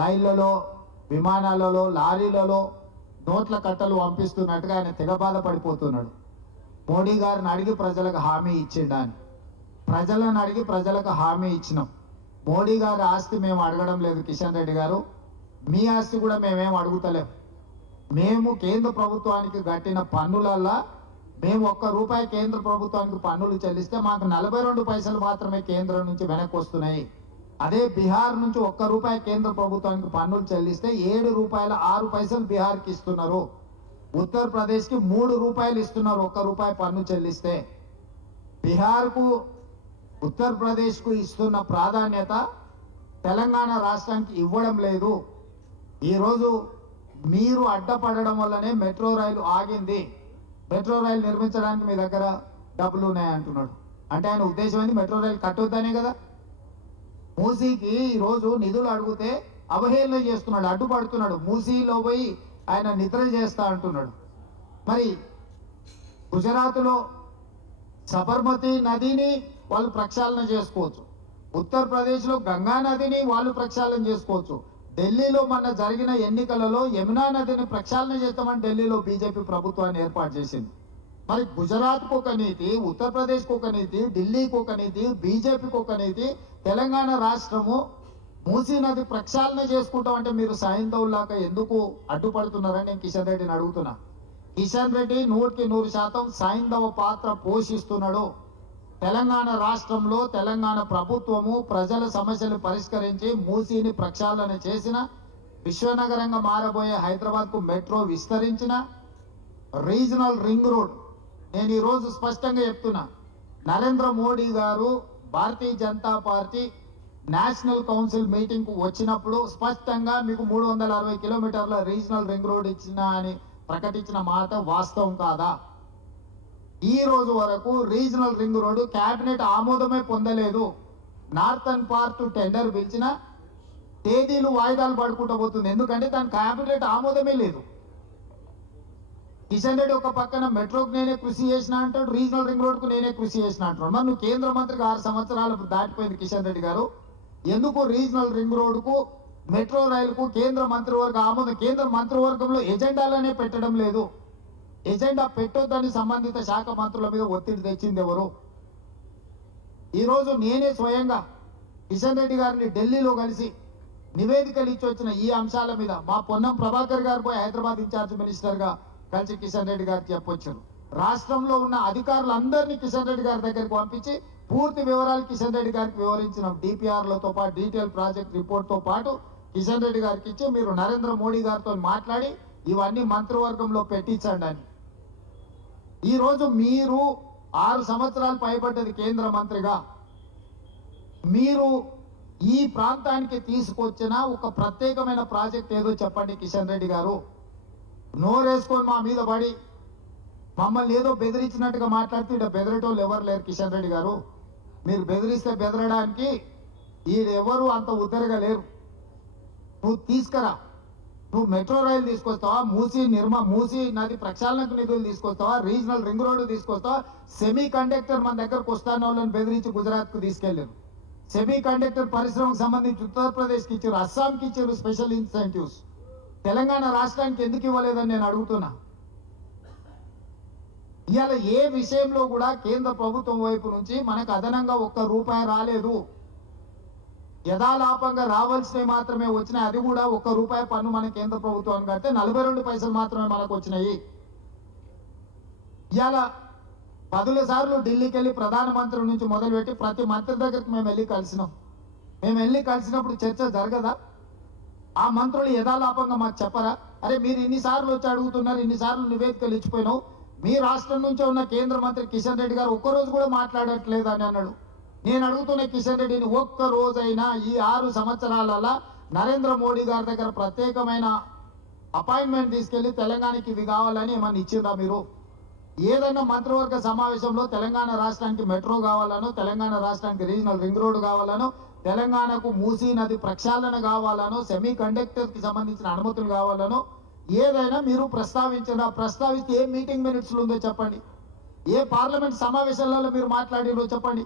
రైళ్లలో, విమానాలలో, లారీలలో నోట్ల కట్టలు పంపిస్తున్నట్టుగా ఆయన తెగ బాధపడిపోతున్నాడు. మోడీ గారిని అడిగి ప్రజలకు హామీ ఇచ్చిండా అని. ప్రజలను అడిగి ప్రజలకు హామీ ఇచ్చినాం. మోడీ గారి ఆస్తి మేము అడగడం లేదు కిషన్ రెడ్డి గారు, మీ ఆస్తి కూడా మేమేం అడుగుతలేం. మేము కేంద్ర ప్రభుత్వానికి కట్టిన పన్నులల్లా మేము ₹1 కేంద్ర ప్రభుత్వానికి పన్నులు చెల్లిస్తే మాకు 42 పైసలు మాత్రమే కేంద్రం నుంచి వెనక్కి వస్తున్నాయి. అదే బీహార్ నుంచి ₹1 కేంద్ర ప్రభుత్వానికి పన్నులు చెల్లిస్తే ₹7.06 బీహార్కి ఇస్తున్నారు. ఉత్తరప్రదేశ్కి ₹3 ఇస్తున్నారు ₹1 పన్ను చెల్లిస్తే. బీహార్కు, ఉత్తరప్రదేశ్కు ఇస్తున్న ప్రాధాన్యత తెలంగాణ రాష్ట్రానికి ఇవ్వడం లేదు. ఈరోజు మీరు అడ్డపడడం వల్లనే మెట్రో రైలు ఆగింది. మెట్రో రైలు నిర్మించడానికి మీ దగ్గర డబ్బులు ఉన్నాయంటున్నాడు. అంటే ఆయన ఉద్దేశం ఏంది? మెట్రో రైలు కట్టొద్దనే కదా. మూసీకి ఈరోజు నిధులు అడిగితే అవహేళన చేస్తున్నాడు, అడ్డుపడుతున్నాడు. మూసీలో పోయి ఆయన నిద్ర చేస్తా అంటున్నాడు. మరి గుజరాత్లో సబర్మతి నదిని వాళ్ళు ప్రక్షాళన చేసుకోవచ్చు, ఉత్తరప్రదేశ్లో గంగా నదిని వాళ్ళు ప్రక్షాళన చేసుకోవచ్చు. ఢిల్లీలో మొన్న జరిగిన ఎన్నికలలో యమునా నదిని ప్రక్షాళన చేస్తామని ఢిల్లీలో బీజేపీ ప్రభుత్వాన్ని ఏర్పాటు చేసింది. మరి గుజరాత్కు ఒక నీతి, ఉత్తరప్రదేశ్కు ఒక నీతి, ఢిల్లీకి ఒక నీతి, బీజేపీకి ఒక నీతి, తెలంగాణ రాష్ట్రము మూసీ నది ప్రక్షాళన చేసుకుంటాం అంటే మీరు సైంధవులాగా ఎందుకు అడ్డుపడుతున్నారని నేను కిషన్ రెడ్డిని అడుగుతున్నా. కిషన్ రెడ్డి 100% సైంధవ పాత్ర పోషిస్తున్నాడు. తెలంగాణ రాష్ట్రంలో తెలంగాణ ప్రభుత్వము ప్రజల సమస్యలు పరిష్కరించి మూసీని ప్రక్షాళన చేసిన, విశ్వనగరంగా మారబోయే హైదరాబాద్కు మెట్రో విస్తరించిన, రీజనల్ రింగ్ రోడ్. నేను ఈరోజు స్పష్టంగా చెప్తున్నా, నరేంద్ర మోడీ గారు Bharatiya Janata party national council మీటింగ్కు వచ్చినప్పుడు స్పష్టంగా మీకు 360 కిలోమీటర్ల రీజనల్ రింగ్ రోడ్ ఇచ్చిన అని ప్రకటించిన మాట వాస్తవం కాదా? ఈ రోజు వరకు రీజనల్ రింగ్ రోడ్డు కేబినెట్ ఆమోదమే పొందలేదు. నార్థన్ పార్ట్ టెండర్ పిలిచిన తేదీలు వాయిదాలు పడుకుంటూ పోతుంది. ఎందుకంటే దాని కేబినెట్ ఆమోదమే లేదు. కిషన్ రెడ్డి ఒక పక్కన మెట్రోకు నేనే కృషి చేసిన అంటాడు, రీజనల్ రింగ్ రోడ్కు నేనే కృషి చేసిన అంటాడు. మరి నువ్వు కేంద్ర మంత్రికి 6 సంవత్సరాలు దాటిపోయింది కిషన్ రెడ్డి గారు. ఎందుకు రీజనల్ రింగ్ రోడ్కు, మెట్రో రైలుకు కేంద్ర మంత్రివర్గ ఆమోదం, కేంద్ర మంత్రివర్గంలో ఎజెండాలనే పెట్టడం లేదు? ఎజెండా పెట్టొద్దని సంబంధిత శాఖ మంత్రుల మీద ఒత్తిడి తెచ్చింది ఎవరు? ఈరోజు నేనే స్వయంగా కిషన్ రెడ్డి గారిని ఢిల్లీలో కలిసి నివేదికలు ఇచ్చి వచ్చిన ఈ అంశాల మీద. మా పొన్నం ప్రభాకర్ గారు పోయి హైదరాబాద్ ఇన్ఛార్జ్ మినిస్టర్గా కలిసి కిషన్ రెడ్డి గారికి చెప్పొచ్చారు. రాష్ట్రంలో ఉన్న అధికారులందరినీ కిషన్ రెడ్డి గారి దగ్గరికి పంపించి పూర్తి వివరాలు కిషన్ రెడ్డి గారికి వివరించిన, డిపిఆర్లతో పాటు డీటెయిల్ ప్రాజెక్ట్ రిపోర్ట్తో పాటు కిషన్ రెడ్డి గారికి ఇచ్చి మీరు నరేంద్ర మోడీ గారితో మాట్లాడి ఇవన్నీ మంత్రివర్గంలో పెట్టించండి అని. ఈరోజు మీరు 6 సంవత్సరాలు పైబడ్డది కేంద్ర మంత్రిగా, మీరు ఈ ప్రాంతానికి తీసుకొచ్చిన ఒక ప్రత్యేకమైన ప్రాజెక్ట్ ఏదో చెప్పండి కిషన్ రెడ్డి గారు. నోరేసుకొని మా మీద పడి మమ్మల్ని ఏదో బెదిరించినట్టుగా మాట్లాడుతూ ఇక్కడ బెదిరేటోళ్ళు ఎవరు లేరు కిషన్ రెడ్డి గారు. మీరు బెదిరిస్తే బెదరడానికి ఈడెవరు అంత ఉద్దరగా లేరు. నువ్వు తీసుకురా, నువ్వు మెట్రో రైలు తీసుకొస్తావా, మూసీ నది ప్రక్షాళనకు నిధులు తీసుకొస్తావా, రీజనల్ రింగ్ రోడ్డు తీసుకొస్తావా? సెమీ కండక్టర్ మన దగ్గరకు వస్తాను వాళ్ళని బెదిరించి గుజరాత్కు తీసుకెళ్లారు. సెమీ కండక్టర్ పరిశ్రమకు సంబంధించి ఉత్తరప్రదేశ్కి ఇచ్చారు, అస్సాంకి ఇచ్చారు స్పెషల్ ఇన్సెంటివ్స్. తెలంగాణ రాష్ట్రానికి ఎందుకు ఇవ్వలేదని నేను అడుగుతున్నా. ఇవాళ ఏ విషయంలో కూడా కేంద్ర ప్రభుత్వం వైపు నుంచి మనకు అదనంగా ₹1 రాలేదు. యథాలాపంగా రావాల్సినవి మాత్రమే వచ్చినాయి. అది కూడా ₹1 పన్ను మన కేంద్ర ప్రభుత్వానికి కడితే 42 పైసలు మాత్రమే మనకు వచ్చినాయి. ఇవాళ 10 సార్లు ఢిల్లీకి వెళ్ళి ప్రధానమంత్రి నుంచి మొదలుపెట్టి ప్రతి మంత్రి దగ్గరికి మేము వెళ్ళి కలిసినాం. మేము వెళ్ళి కలిసినప్పుడు చర్చ జరగదా? ఆ మంత్రులు యథాలాపంగా మాకు చెప్పరా? అరే మీరు ఇన్నిసార్లు వచ్చి అడుగుతున్నారు, ఇన్నిసార్లు నివేదికలు ఇచ్చిపోయినావు, మీ రాష్ట్రం నుంచే ఉన్న కేంద్ర మంత్రి కిషన్ రెడ్డి గారు ఒక్కరోజు కూడా మాట్లాడట్లేదు అని అన్నాడు. నేను అడుగుతున్న కిషన్ రెడ్డిని, ఒక్క రోజైనా ఈ 6 సంవత్సరాలలో నరేంద్ర మోడీ గారి దగ్గర ప్రత్యేకమైన అపాయింట్మెంట్ తీసుకెళ్లి తెలంగాణకి ఇవి కావాలని ఏమన్నా ఇచ్చిందా మీరు? ఏదైనా మంత్రివర్గ సమావేశంలో తెలంగాణ రాష్ట్రానికి మెట్రో కావాలనో, తెలంగాణ రాష్ట్రానికి రీజనల్ రింగ్ రోడ్ కావాలనో, తెలంగాణకు మూసీ నది ప్రక్షాళన కావాలనో, సెమీ కండక్టర్కి సంబంధించిన అనుమతులు కావాలనో ఏదైనా మీరు ప్రస్తావించారా? ప్రస్తావిస్తే ఏ మీటింగ్ మినిట్స్లో ఉందో చెప్పండి, ఏ పార్లమెంట్ సమావేశాలలో మీరు మాట్లాడిరో చెప్పండి.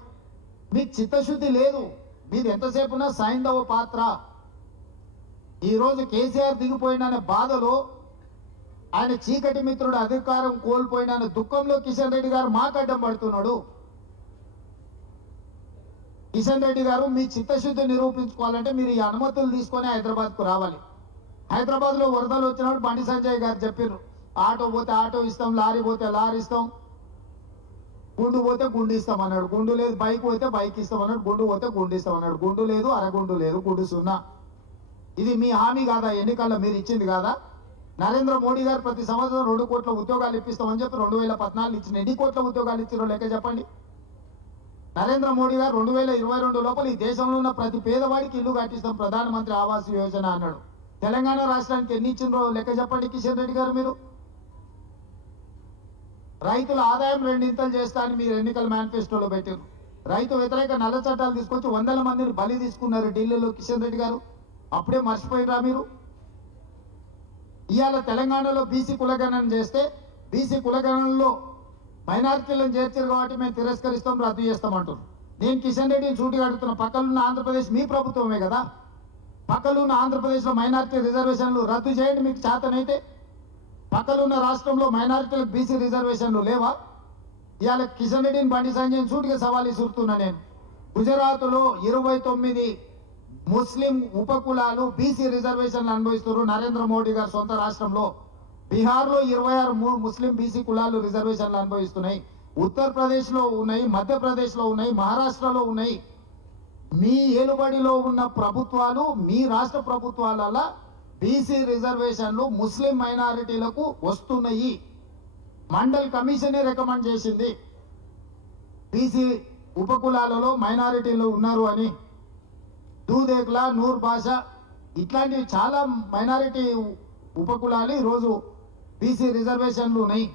మీకు చిత్తశుద్ధి లేదు. మీది ఎంతసేపునా సైంధవ పాత్ర. ఈరోజు కేసీఆర్ దిగిపోయిననే బాధలో, ఆయన చీకటి మిత్రుడు అధికారం కోల్పోయిన దుఃఖంలో కిషన్ రెడ్డి గారు మాకు అడ్డం పడుతున్నాడు. కిషన్ రెడ్డి గారు మీ చిత్తశుద్ధి నిరూపించుకోవాలంటే మీరు ఈ అనుమతులు తీసుకొని హైదరాబాద్కు రావాలి. హైదరాబాద్లో వరదలు వచ్చినప్పుడు బండి సంజయ్ గారు చెప్పారు, ఆటో పోతే ఆటో ఇస్తాం, లారీ పోతే లారీ ఇస్తాం, గుండు పోతే గుండు ఇస్తాం అన్నాడు. గుండు లేదు. బైక్ పోతే బైక్ ఇస్తాం అన్నాడు. గుండు పోతే గుండు ఇస్తాం అన్నాడు. గుండు లేదు, అరగుండు లేదు, గుండు సున్నా. ఇది మీ హామీ కాదా? ఎన్నికల్లో మీరు ఇచ్చింది కాదా? నరేంద్ర మోడీ గారు ప్రతి సంవత్సరం 2 కోట్ల ఉద్యోగాలు ఇప్పిస్తామని చెప్పి 2014 ఇచ్చిన ఎన్ని కోట్ల ఉద్యోగాలు ఇచ్చారో లెక్క చెప్పండి. నరేంద్ర మోడీ గారు 2022 లోపల ఈ దేశంలో ఉన్న ప్రతి పేదవాడికి ఇల్లు కట్టిస్తాం, ప్రధానమంత్రి ఆవాస్ యోజన అన్నాడు. తెలంగాణ రాష్ట్రానికి ఎన్ని ఇచ్చిండ్రో లెక్క చెప్పండి కిషన్ రెడ్డి గారు. మీరు రైతుల ఆదాయం 2 చేస్తా అని మీరు ఎన్నికల మేనిఫెస్టోలో పెట్టారు. రైతు వ్యతిరేక నల్ల చట్టాలు తీసుకొచ్చి 100 మందిని బలి తీసుకున్నారు ఢిల్లీలో కిషన్ రెడ్డి గారు. అప్పుడే మర్చిపోయినరా మీరు? ఇవాళ తెలంగాణలో బీసీ కులగణన చేస్తే బీసీ కులగణనలో మైనారిటీలను చేర్చారు కాబట్టి మేము తిరస్కరిస్తాం, రద్దు చేస్తామంటారు. నేను కిషన్ రెడ్డిని సూటిగా అడుగుతున్న, పక్కలున్న ఆంధ్రప్రదేశ్ మీ ప్రభుత్వమే కదా, పక్కలున్న ఆంధ్రప్రదేశ్లో మైనారిటీ రిజర్వేషన్లు రద్దు చేయండి మీకు చేతనైతే. పక్కలున్న రాష్ట్రంలో మైనారిటీలకు బీసీ రిజర్వేషన్లు లేవా? ఇవాళ కిషన్ రెడ్డిని బండి సంజయ్ సూటిగా సవాల్ ఇస్తున్నా నేను. గుజరాత్లో 29 ముస్లిం ఉపకులాలు బీసీ రిజర్వేషన్లు అనుభవిస్తున్నారు నరేంద్ర మోడీ గారు సొంత రాష్ట్రంలో. బీహార్లో 26 ముస్లిం బీసీ కులాలు రిజర్వేషన్లు అనుభవిస్తున్నాయి. ఉత్తరప్రదేశ్లో ఉన్నాయి, మధ్యప్రదేశ్లో ఉన్నాయి, మహారాష్ట్రలో ఉన్నాయి. మీ ఏలుబడిలో ఉన్న ప్రభుత్వాలు, మీ రాష్ట్ర ప్రభుత్వాల బీసీ రిజర్వేషన్లు ముస్లిం మైనారిటీలకు వస్తున్నాయి. మండల్ కమిషనే రికమెండ్ చేసింది బీసీ ఉపకులాలలో మైనారిటీలు ఉన్నారు అని. దూదేకుల, నూర్ భాష ఇట్లాంటివి చాలా మైనారిటీ ఉపకులాలు ఈరోజు బీసీ రిజర్వేషన్లు ఉన్నాయి.